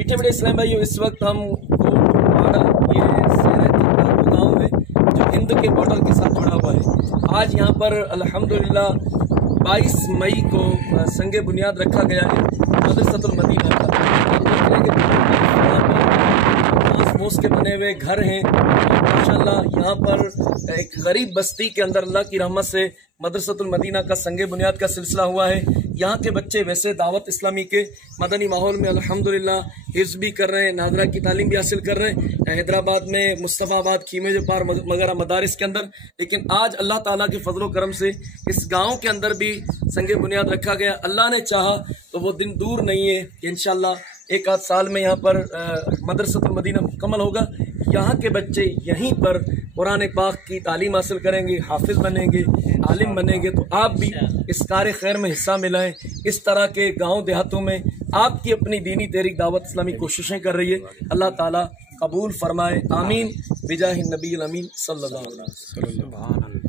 मीठे मीठे इस्लाम भाइयों, इस वक्त हम मॉडल ये गाँव है जो हिंद के बॉर्डर के साथ जुड़ा हुआ है। आज यहाँ पर अल्हम्दुलिल्लाह 22 मई को संगे बुनियाद रखा गया है मदरसतुल मदीना का। घास के बने हुए घर हैं माशाल्लाह। यहाँ पर एक गरीब बस्ती के अंदर अल्लाह की रहमत से मदरसतुल मदीना का संगे बुनियाद का सिलसिला हुआ है। यहाँ के बच्चे वैसे दावत इस्लामी के मदनी माहौल में अल्हम्दुलिल्लाह हिफ्ज़ भी कर रहे हैं, नादरा की तालीम भी हासिल कर रहे हैं, हैदराबाद में मुस्तफ़ाबाद खीमे जो पार वगैरह मदारिस के अंदर। लेकिन आज अल्लाह ताला के फजलो करम से इस गाँव के अंदर भी संगे बुनियाद रखा गया। अल्लाह ने चाहा तो वो दिन दूर नहीं है, इंशाअल्लाह एक आध साल में यहाँ पर मदरसतुल मदीना मुकम्मल होगा। यहाँ के बच्चे यहीं पर कुरान पाक की तालीम हासिल करेंगे, हाफिज बनेंगे, आलिम बनेंगे। तो आप भी इस कार खैर में हिस्सा मिलाएं। इस तरह के गांव देहातों में आपकी अपनी दीनी तहरीक दावत इस्लामी कोशिशें कर रही है। अल्लाह ताला कबूल फरमाए, आमीन बिजाहि नबी अमीन सल्लल्लाहु अलैहि वसल्लम।